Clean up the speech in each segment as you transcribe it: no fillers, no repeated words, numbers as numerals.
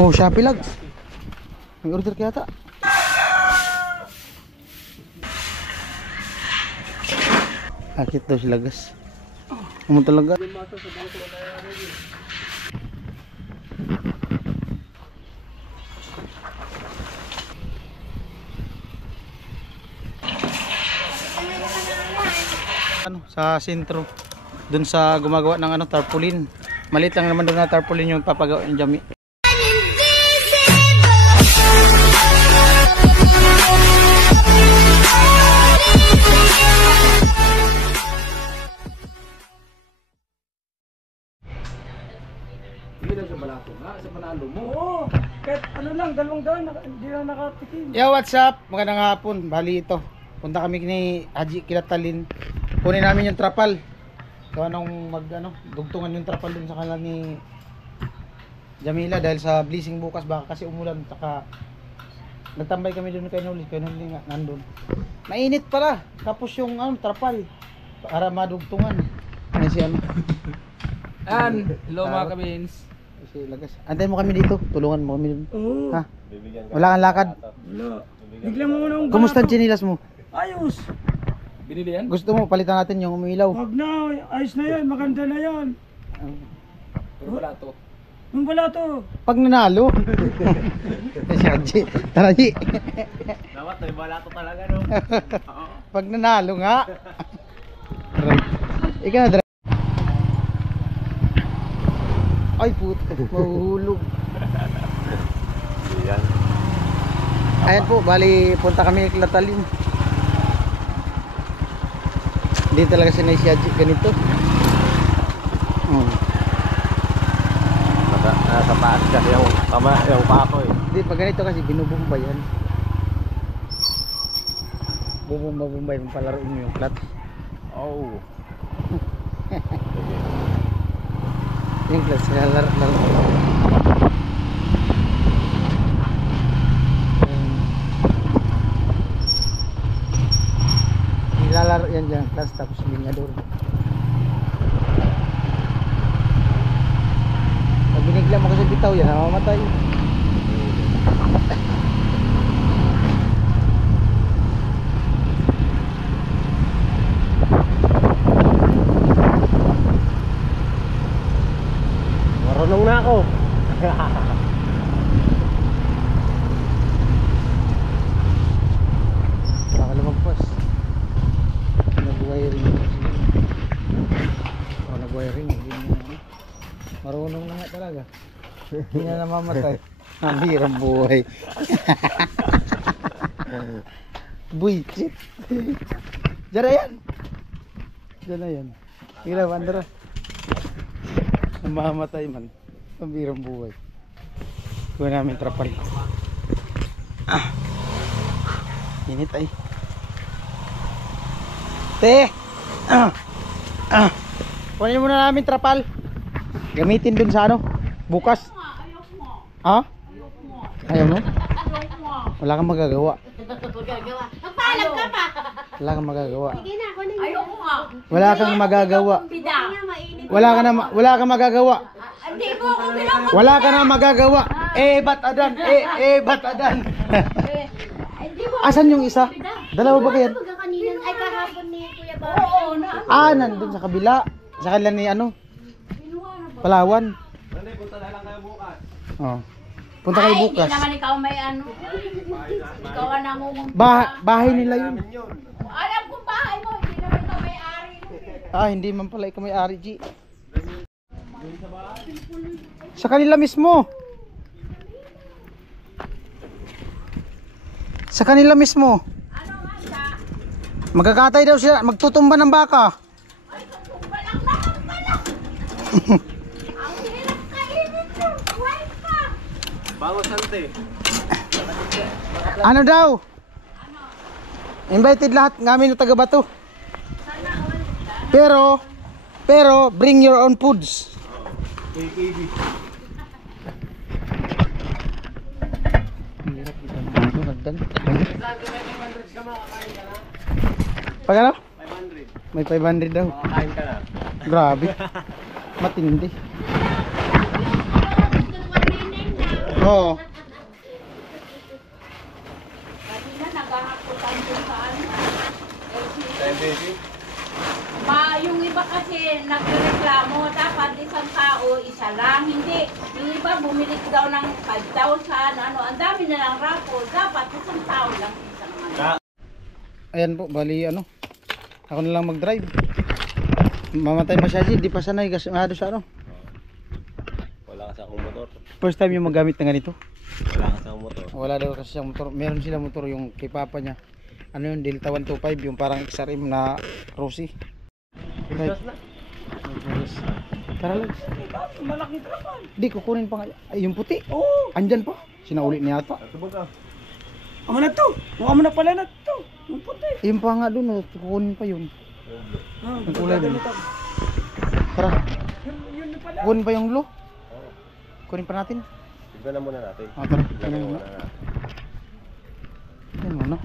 Oh, Shopee lag. May order kaya ta. Akit daw sila gas. Ano talaga? Ano, sa sentro. Doon sa gumagawa ng ano, tarpaulin. Maliit lang naman doon na tarpaulin yung papagawa ng jami. Sa Manalo mo. Oo. Kahit ano lang, 200, hindi na nakatikim. Yo, what's up? Magandang hapon. Bali ito. Punta kami ni Haji Kilatalin. Kunin namin yung trapal. So anong dugtungan yung trapal dun sa kanila ni Jamila dahil sa blessing bukas baka kasi umulan. Saka nagtambay kami dun kay Noli nga nandun. Mainit pala. Tapos yung trapal para madugtungan. Ano si ano? Hello mga kabins. Si Lagas. Antayin mo kami dito. Tulungan mo kami dun. Oo. Ha? Wala kang lakad. Wala. Bigla mo muna ang Kumusta ang chinilas mo? ayos. Binili yan? Gusto mo palitan natin yung umilaw? Wag na. Ayos na yan. Maganda na yan. Pero wala to. Yung wala to. Pag nanalo. Si Haji. Tara Haji. Dapat may wala to talaga no. Pag nanalo nga. Ikaw na. Ay puto, mahuhulog. Yan. Ayan po, bali punta kami kay Kilatalin. Hindi talaga sinay si Haji ganito. Nasa taas kasi yung pako eh. Hindi, pag ganito kasi binubumba yan. Bubumba yung palaroin mo yung clutch. Oh. Yung clutch, lalaro. Nilalaro yan dyan, clutch tapos linyador. Pag binigla mo kasi bitaw yan, mamamatay. Marunong na ako. Baka lumagpas. Nag-wiring. Nag-wiring. Marunong na nga talaga. Hindi na namamatay. Ang hirang buhay. Buisit. Diyan na yan. Diyan na yan. Hira, Wandera. Namamatay man. Ang hirang buhay. Kuha namin trapal. Init ay. Te! Kunin muna namin trapal. Gamitin dun sa ano? Bukas. Ha? Ayaw mo? Wala kang magagawa. Magpaalam ka pa. Wala kang magagawa. Sige na, kunin mo. Ayoko nga. Wala kang magagawa. Wala kang magagawa. Hindi mo ako pinapag... Wala ka na magagawa. Ba't adan? Ba't adan? Asan yung isa? Dalawa ba kayan? Ay, kahapon ni Kuya Bobby. Oo, na. Nandun sa kabila. Sa kanila ni ano? Palawan. Punta na lang kayo bukas. Oh. Punta kayo bukas. Hindi naman ikaw may ano. Ikaw ang namumong. Bahay nila yun. Alam kong bahay mo. Hindi naman ikaw may ari. Hindi man pala ikaw may ari, G. Sa kanila mismo. Sa kanila mismo. Magkakatay daw sila. Magtutumba ng baka. Ay, tutumba lang naman pala. Ang hirap kainin yun. Buhay pa. Bago sante. Ano daw? Invited lahat ngamin ng taga Bato. Pero bring your own foods. KKB. Pag ano? 500. May 500 daw. Kain ka na. Grabe. Matindi. Oo. Kanina naghahakutan doon sa ano. Time baby. Yung iba kasi nagreklamo, dapat isang tao, isa lang. Hindi. Yung iba bumili daw ng 5,000, ano, ang dami na lang raffle. Dapat isang tao lang, isang ano. Ayan po, bali ano. Ako na lang mag-drive. Mamatay masyado, di pa sanay kasi masyado sa ano. Wala kasi akong motor. First time yung magamit ng ganito. Wala kasi akong motor. Wala daw kasi siyang motor. Meron sila motor yung kay papa niya. Ano yung Delta 125, yung parang XRM na Rossi. Right. Tara lang. Malaking trapal. Di, kukunin pa nga. Ay, yung puti. Oo. Andyan pa. Sinauli niya ata. Subog ka. Amo na to. Mukha mo na pala na to. Yung puti. Yung pa nga dun, oh. Kukunin pa yun. Ah, Ang kulay mo. ganito. Tara, Yun na pala. kukunin pa yung blue. Kunin pa natin. Tignan na muna natin. Tara. Tignan Kunin muna muna. natin. Yan mo, no?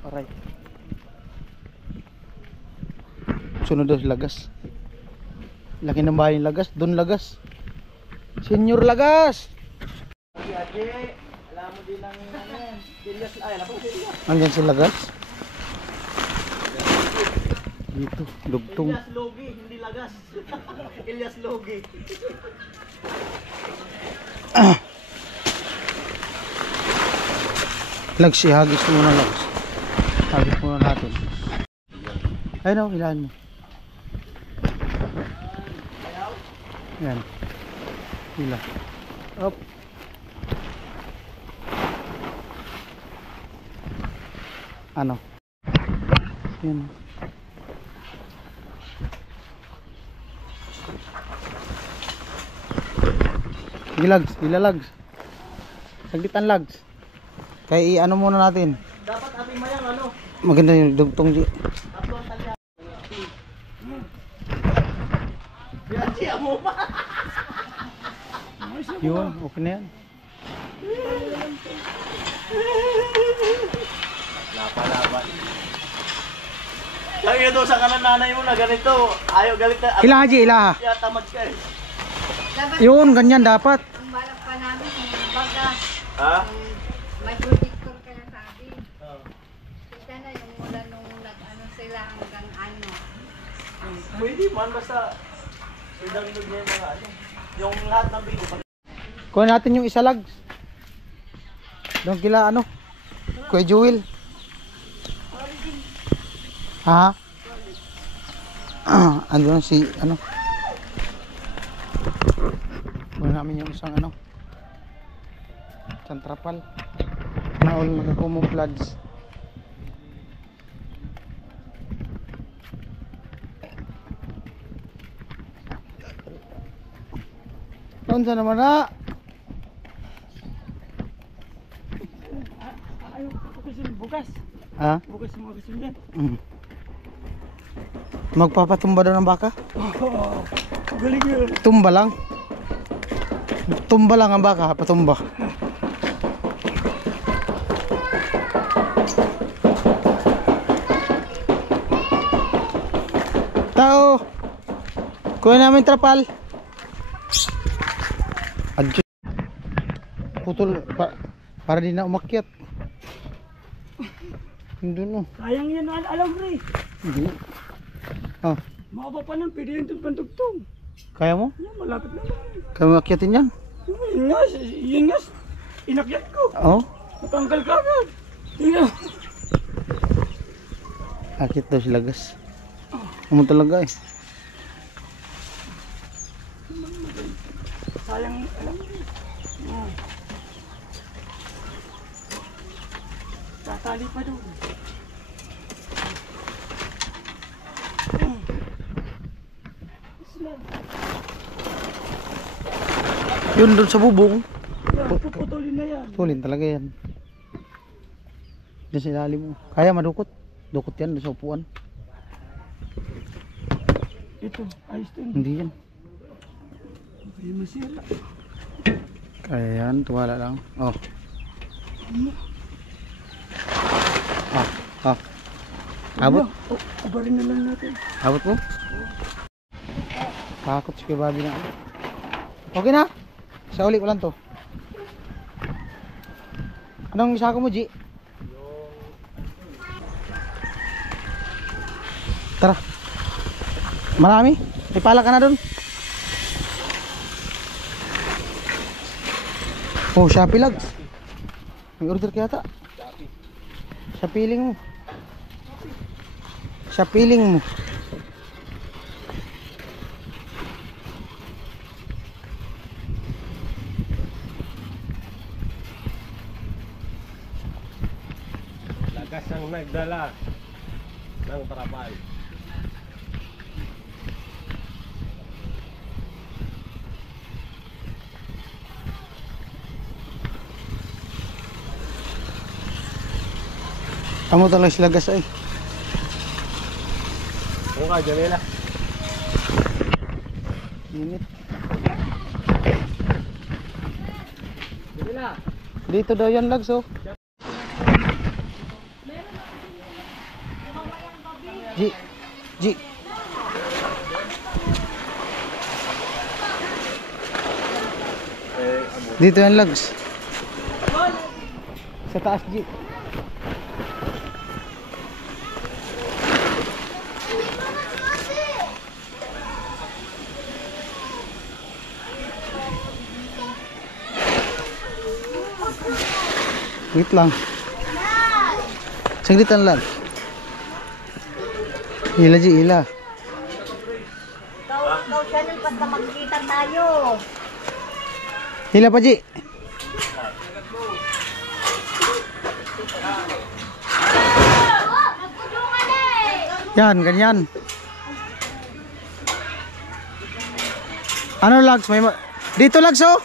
Alright. Sunod daw si Lagas. Laki ng bahay ng Lagas. Doon Lagas. Senyor Lagas! Andyan si Lagas. Dito, dugtong. Ilyas Logi, hindi Lagas. Ilyas Logi. Lags, ihagis muna Lags. Hagis muna natin. Ayun o, hilahan mo. Yan. Hila. Up. Ano? Yan. Sige Lags, hila Lags. Saglitan Lags. Kaya i-ano muna natin. Dapat ating mayang ano? Maganda yung dugtong di. Yan siya mo pa. Yun, okay na yan. Lapalaban. Lagi ito sa kanan nanay mo na ganito. Ayaw galit na. Ilaha Ji, ilaha. Kaya tamad ka eh. Yun, ganyan dapat. Ang balak pa namin, yung baga, Ha? may protector ka na sabi. Kita na yung mula nung nag-ano sila hanggang ano. Pwede man basta. Pwedang inog niya yung mga ano. Yung lahat ng video. Kuha natin yung isa Lags. Doon kila ano? Kuya Jewel. Ha? Andun si ano? Kuha namin yung isang ano? Isang trapal. Na all nagka-camouflage. Doon sa naman na? Ayaw ko kasi bukas. Ha? Bukas mo kasi yan. Magpapatumba daw ng baka? Oh, galing yun. Tumba lang. Tumba lang ang baka, patumba. Tao. Kuha namin trapal. Adyo. Putol para di na umakyat. Hindi no. Sayang yan, alam rin. Hindi. Oh, Mababa pa ng pwede yung pantugtong. kaya mo? Yan, malapit na lang. Kaya mo akyatin yan? Yun nga, inakyat ko. Oo. Natanggal ka agad. Tingnan. Akit daw si Lagas. Ano talaga eh. Sayang, alam mo. Tatali pa doon. Yun doon sa bubong. Puputulin na yan. Tulin talaga yan. Diyan sa ilalim mo. Kaya madukot. Dukot yan doon sa upuan. Ito, ayos to. Hindi yan. Ay, masira. Kaya yan. Tuwala lang. Oh. Ah. Abot. Kubarin na lang natin. Abot mo? Takot si Kuya Bobby na. Okay na? Sa uli ko lang to. Anong isa ko mo, G? Tara. Marami? May pala ka na dun. Oh, Shopee Lags. May order kaya ta. Shapiling mo. Shapiling mo. Lagas ang nagdala ng trapal. Amo talaga sila gas ay. Ano ka, Janela? Init. Janela! Dito daw yan Lags oh. G. G. Dito yan Lags. Sa taas G. Wait lang. Saglitan lang. Hila G, hila. Ikaw siya nang basta magkita tayo. Hila pa G. Yan, ganyan. Ano Lags? Dito Lags oh.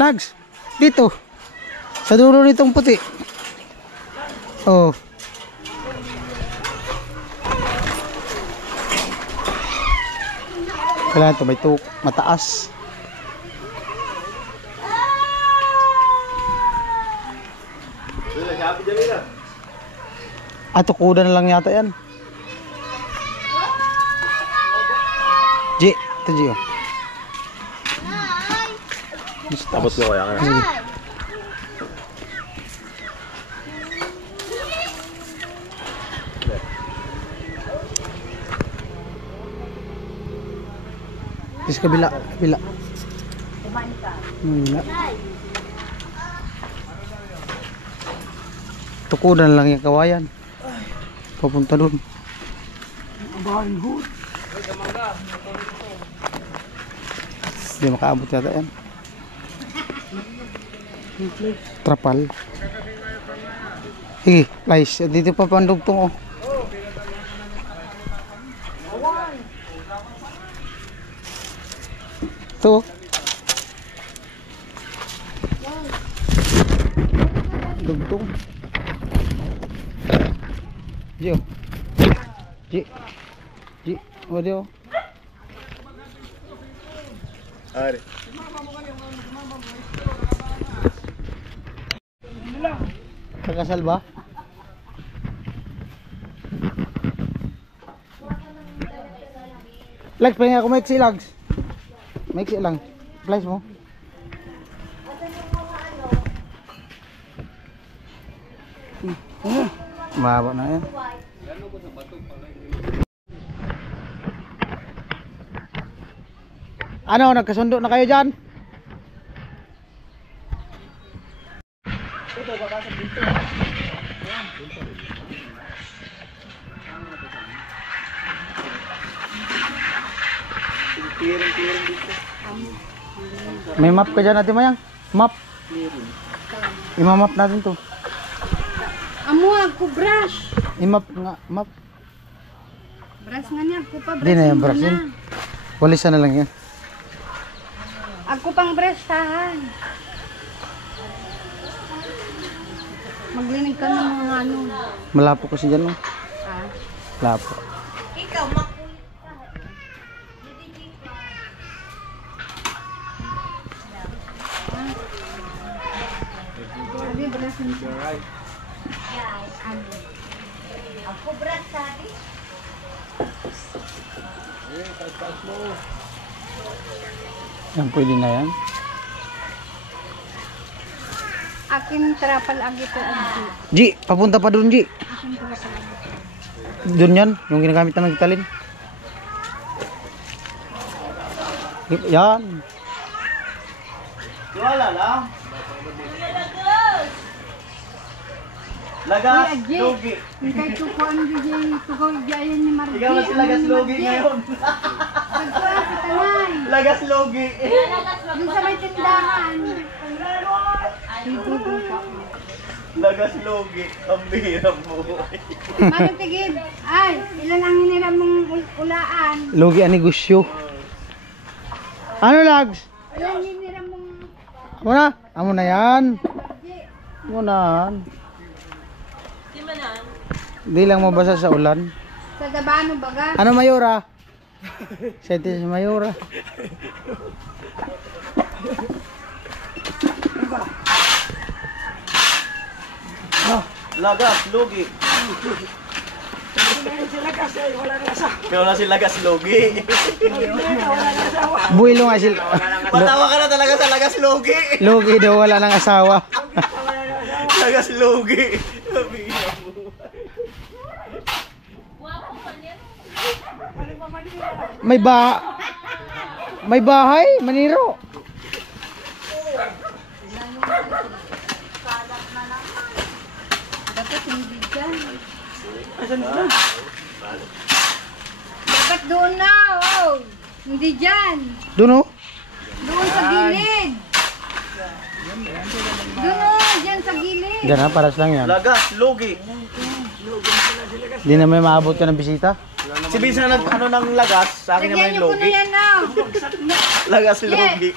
Lags. Dito. Sa dulo nitong puti. Oh. Kailangan ito may mataas. Tukudan na lang yata yan. G, ito G oh. Tapos mo kaya ka na. Sige. Sa kabila, kabila. Kabila. Tukudan lang yung kawayan. Papunta dun. Hindi makaabot yata yan. Trapal. Sige, guys, dito pa pandugtong oh. Ito. Dugtong. Ji. Ji. Ji, wadio. Ari. Kakasal ba? Lags, pahinga ako maiksi Lags. Maiksi lang. Flash mo. Mahaba na yan. Ano, nagkasundo na kayo dyan? May map ka dyan natin Mayang? Map. Imamap natin to. Amo ako brush. Imap nga, map. Brush nga niya ako pa. Hindi na yan, brush yan. Walisan na lang yan. Ako pang brush tahan. Maglinig ka ng mga ano. Malapo kasi dyan, no? Ah. Malapo. Ikaw makulit ka. Sabi brush niya. Ako brush sabi. Yan, pwede na yan. Akin trapal agi to agi. Ji, papunta pa doon, Ji. Doon yan, yung ginagamit namin kitalin. Yan. Wala lang. Lagas, Kuya G. lugi. Kay tuko ang DJ, tuko gayon ni Margie. Ikaw na si Lagas Logi ngayon. Pagkuha sa tanay. Lagas Logi. Doon sa may tindahan. Lagas Logi. Ang bihirang mo. Manong tigib. Ay, ilan ang hiniram mong ulaan? Logi ang negosyo. Ano, Lags? Ilan hiniram mong Amo na? Amo na yan. Amo na. Di lang mabasa sa ulan. sa Dabano baga? Ano, Mayora? Sete si Mayora. Lagas Logi. Kaya na si Lagas Logi. Buwilo nga sila. Patawa ka na talaga sa Lagas Logi. Logi daw, wala ng asawa. Lagas Logi. May bahay, Maniro. Dapat hindi dyan. Dapat doon na, wow. Hindi dyan. Doon, oh. Doon sa gilid. Doon, dyan sa gilid. Diyan, ha, paras lang yan. Lagas Logi. Di na may maabot ka ng bisita. Si Bisa nag ano ng lagas, sa akin naman Lagyan yung niyo po na Logi. yan na. Lagas Logi.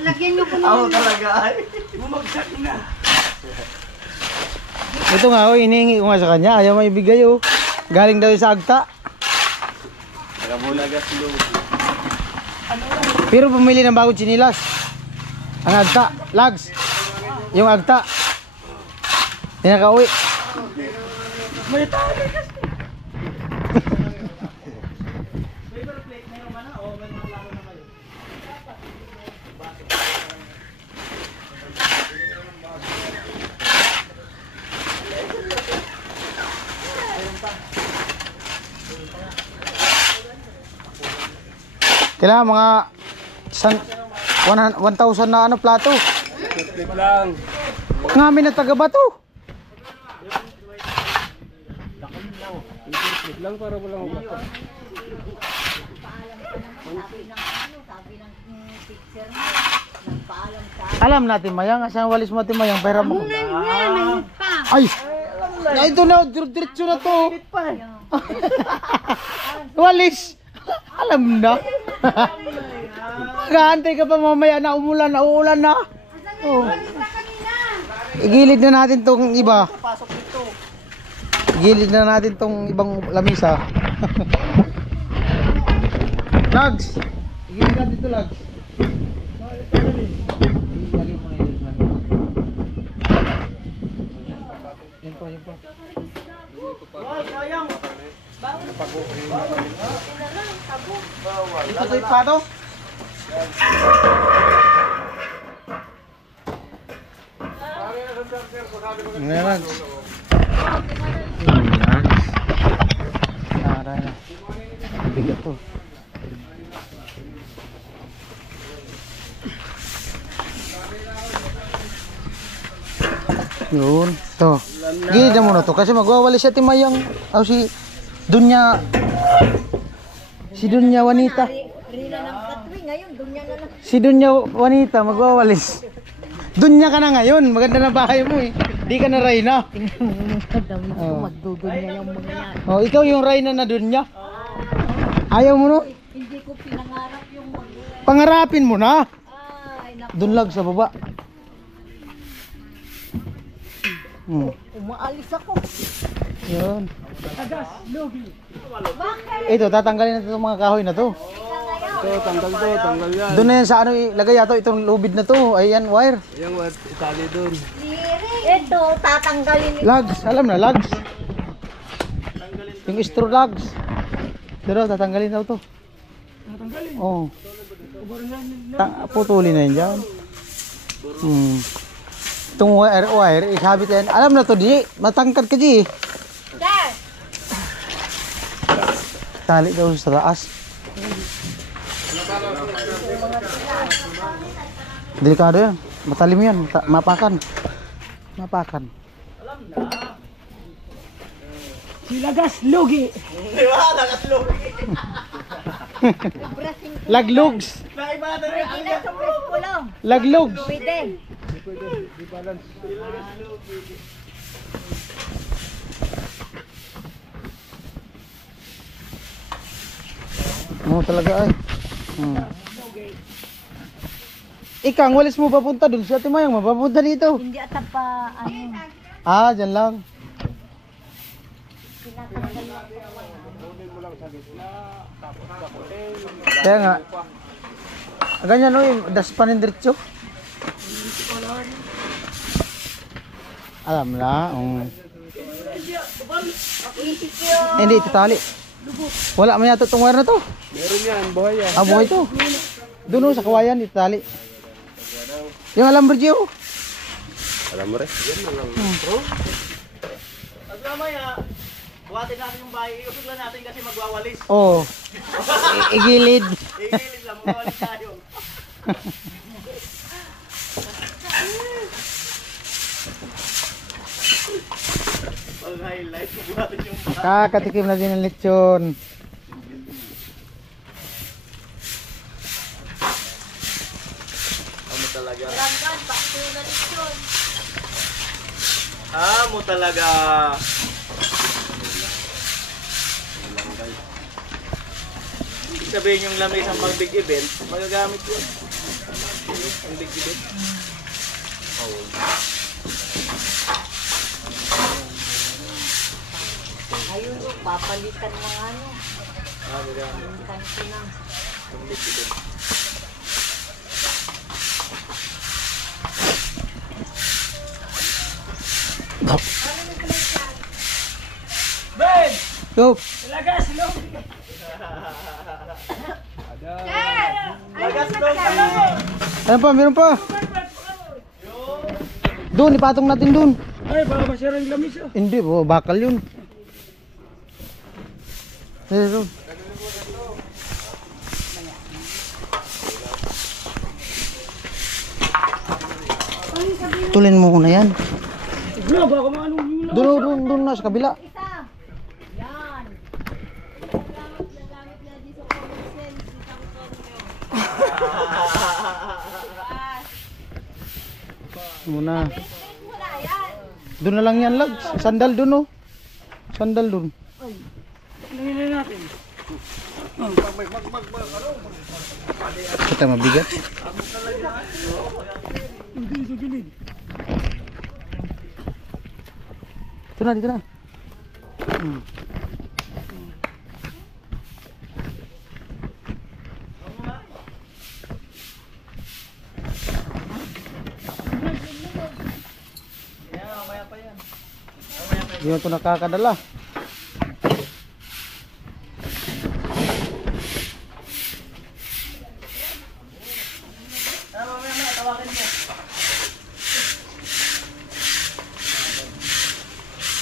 Lagyan niyo po na Ako yan. talaga ay. Ito nga, oh, inihingi ko nga sa kanya. Ayaw maibigay, oh. Galing daw yung sa agta. Taga mo Lagas Logi. Pero bumili ng bagong chinilas. Ang agta. Lags. Yung agta. Hindi nakauwi. Kailangan mga 1,000 na ano plato. lang. Ngamin na taga Bato. Lang para walang ubat. Alam natin mayang, asang walis mo natin mayang, pera mo. Muna na, mayroon pa. Ay! Na ito na, diretso na to. Walis! Alam na. Mag-aantay ka pa mamaya na umulan, na uulan na. Oh. Igilid na natin tong iba. Igilid na natin tong ibang lamisa. Lags! Igilid natin ito, Lags. Yan pa, yan pa. Ito sa ipato? Ngayon, Lags. Aray na. Bigat to. Yun. To. Gilid na muna to kasi magwawali siya timayang. O si Dunya. Si Dunya Wanita. Rina ng katwi ngayon, doon niya na lang. Si Dunya Wanita magwawalis. Dunya ka na ngayon. Maganda na bahay mo eh. Di ka na Reyna. Oh. Magdudunya yung mga yan. Oh, ikaw yung Reyna na Dunya. Ayaw mo no? Hindi ko pinangarap yung Pangarapin mo na. ay, naku, Doon lang sa baba. umaalis ako. Yun. Bakit? Ito, tatanggalin natin itong mga kahoy na to. Ito, tanggal yan. Doon na yan sa ano, ilagay ato itong lubid na to. Ayan, wire. Yung itali doon. Ito, tatanggalin ito. Lags, alam na, lags. Yung straw lags. Pero tatanggalin daw to. magaling. Oh. Parang Putulin na yun dyan. Itong wire, isabit yan. Alam na to, di. Matangkad ka, di. Dad! Tali daw sa taas. Delikado yan. Matalim yan. Mapakan. Mapakan. Silagas, lugi. Di ba? Nakatlog. Laglugs. Naiba na rin. Ilan sa pulong? Laglugs. Pwede. Ano talaga ay. Ikang, walis mo papunta dun. Si Ate Mayang, mapapunta dito. Hindi ata pa, ano, Ah, dyan lang. Kaya nga. Ganyan o, daspanin diretso. Alam na. Hindi, ito tali. Wala man yata itong wire na to. Meron yan, buhay yan. Ah, buhay to. Doon o, sa kawayan, ito tali. Yung alam mo, Gio. Alam mo rin. Yan na lang. Pag mamaya, buhatin natin yung bahay. Iusog lang natin kasi magwawalis. Oo. Igilid. Iilit lang, magwawalis tayo. Pag highlight, buhatin yung bahay. Kakatikim na din ng lechon. Amo talaga. Amo talaga. Ibig sabihin yung lamis ang pang big event, magagamit yun. Ang big event. ayun, papalitan mo ano, Magagamit yung kantina. ang big event. Ben! Go. Silagas, lugi. Lagas daw Ano pa, meron pa. Doon, ipatong natin doon. Ay, baka masira yung lamis oh. Hindi, bakal yun. Doon. Tulin mo na yan. Bro, baka maano yung lamis. Doon na sa kabila. Muna. Doon na lang yan, lag. Sandal doon, oh. Sandal doon. Tingnan natin. Kita mabigat. Hindi sa gilid. Dito na, dito na. Hindi mo ito nakakadala.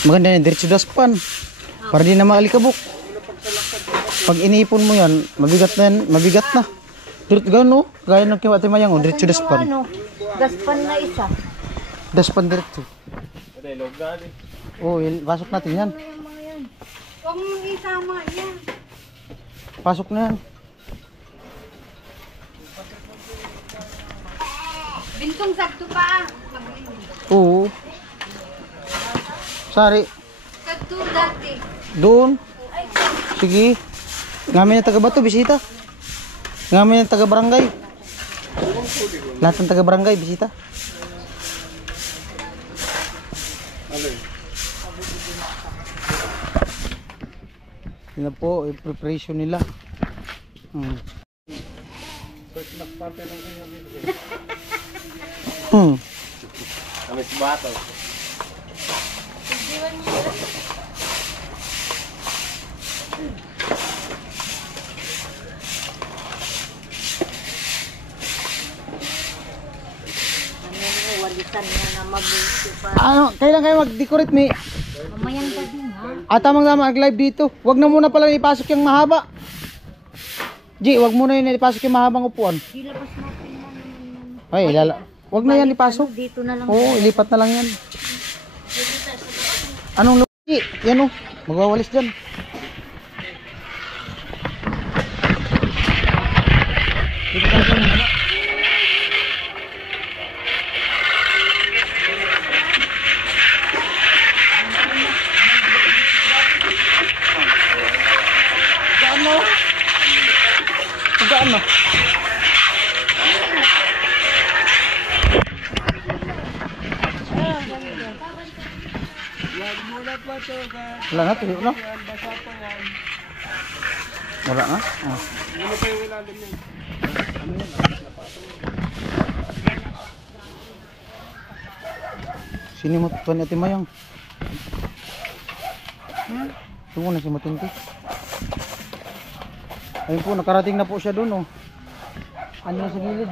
Maganda yan, diretso daspan. Para di na maalikabok. Pag iniipon mo yan, mabigat na yan, mabigat na. Diretso gano, gaya ng kay Ate Mayang, diretso daspan. Ano, daspan na isa. Daspan diretso. Ate, log gali. Oh, pasok natin yan. Huwag mong isama yan. Pasok na yan. Bintong sakto pa. Oo. Sari, Sakto dati. doon. Sige. Ngamin ng taga-bato, bisita. Ngamin ng taga-barangay. Lahat ng taga-barangay, bisita. Yun na po, yung preparation nila. Amis bato. bilisan niya na mag-uso pa. Ano, kailan kayo mag-decorate mi? Mamayang gabi nga. Tamang-tama, mag-live dito. Wag na muna pala ipasok yung mahaba. G, wag muna yun ipasok yung mahabang upuan. Dilabas natin na naman. Ay, wag na yan ipasok. Dito na lang. Oo, ilipat na lang yan. Anong lugi? Yan o, magwawalis dyan. Dito ka dyan. Gaan mo? Gaan mo? Wala na, tuyo na. Wala na? Oh. Sini mo tuan ni Ate Mayang? Tungo na si Matinti. Ayun po, nakarating na po siya doon, oh. Ano na sa gilid?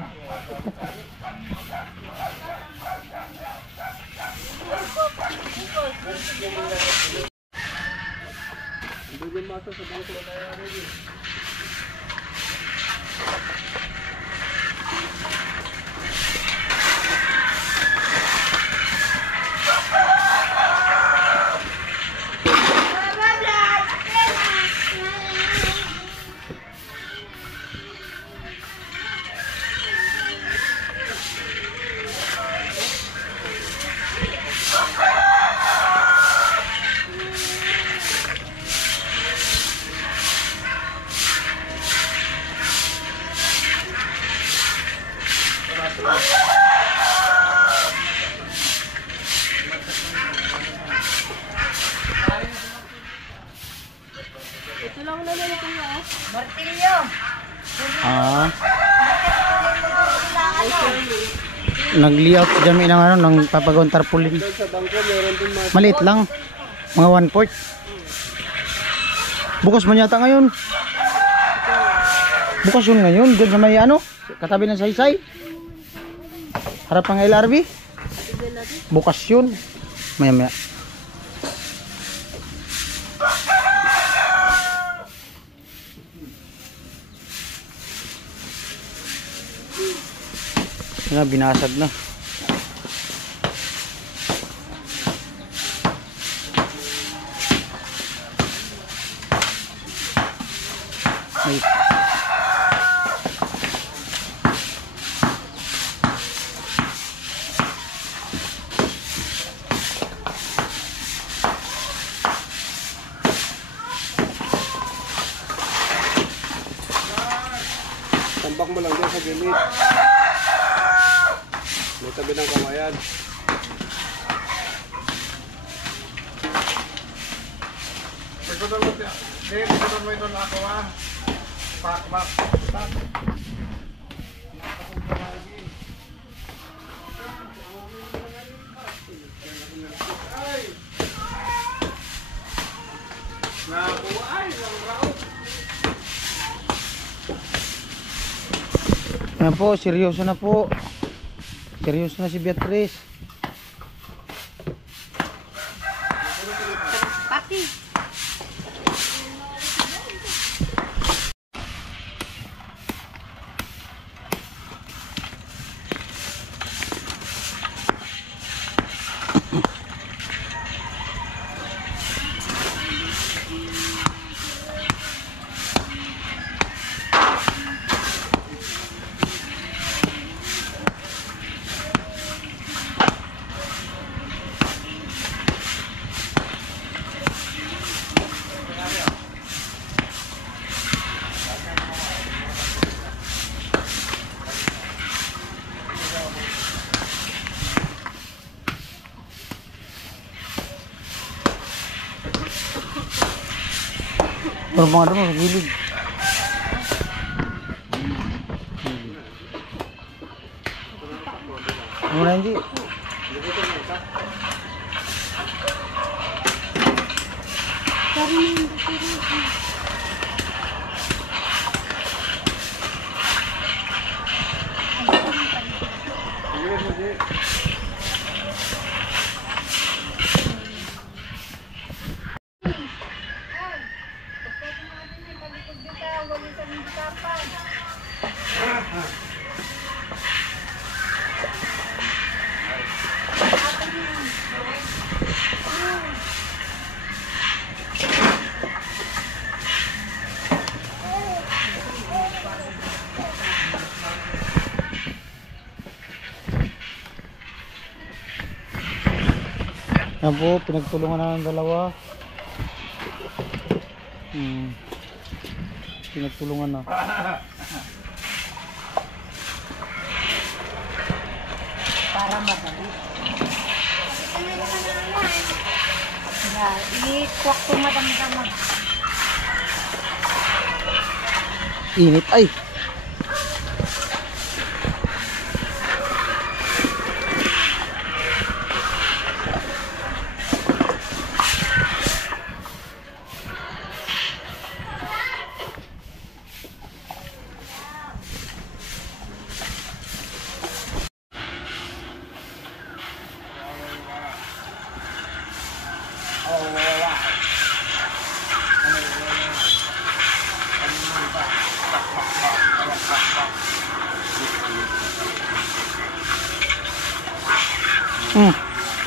Martilyo. Nag-layout si Jami ng ano, ng papagawang tarpaulin. Maliit lang. Mga 1/4. Bukas man yata ngayon. Bukas yun ngayon. Doon sa may ano, katabi ng saysay. Harap ng LRB. Bukas yun. Maya maya. Na binasag na. Ay. Tambak mo lang dyan sa gilid. May tabi ng kamayan. Pagkudol mo siya. Hindi, pagkudol mo ito na ako ha. Pak. Yan po, seryoso na po. Seryoso na si Beatrice. Pati. Pero mga doon, gilid. Muna hindi. Yan po, pinagtulungan na ng dalawa. Pinagtulungan na. Para madali. I-kwak ko madamdaman. Init ay.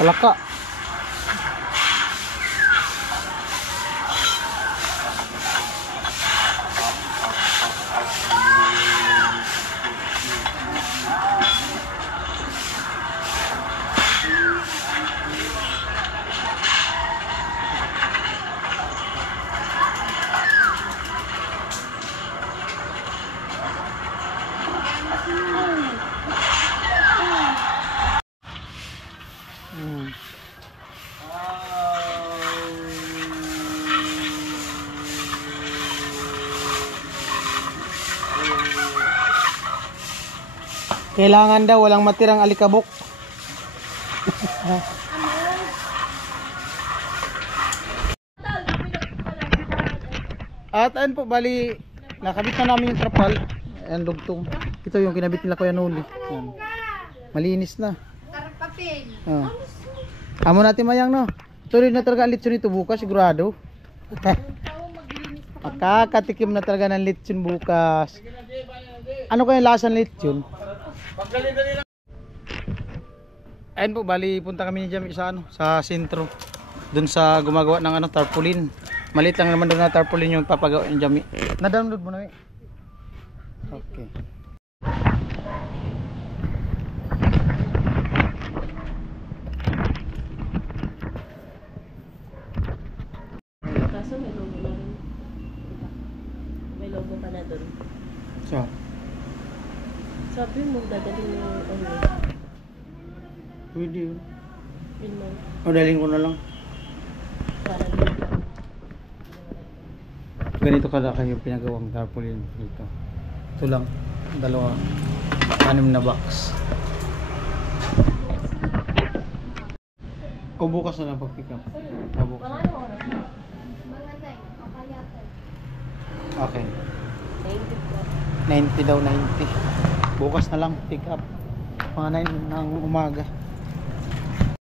Palaka. Kailangan daw walang matirang alikabok. At ayun po, bali nakabit na namin yung trapal. Ayan, dugtong. Ito yung kinabit nila Kuya Noli. Ayan. Malinis na. Tarapapin. Amo natin mayang no. Tuloy na talaga ang lechon nito bukas sigurado. Makakatikim na talaga ng lechon bukas. Ano kaya lasa ng lechon? Ayun po, bali punta kami ni Jami sa ano, sa sentro. Doon sa gumagawa ng ano, tarpaulin. Maliit lang naman doon na tarpaulin yung papagawa ni Jami. Na-download mo na eh. Okay. Kaso may logo na rin. May logo ka na doon. So, Sabi mo, dadalhin mo yung ano. pwede yun. Yun mo. O, daling ko na lang. Para dito. Ganito kada kayo pinagawang tarpaulin dito. Ito lang, dalawa, 6 na box. O bukas na lang pag-pick up. O bukas. Mga ano oras na? Okay. 90 po. 90 daw, 90. Bukas na lang pick up. Mga 9 ng umaga.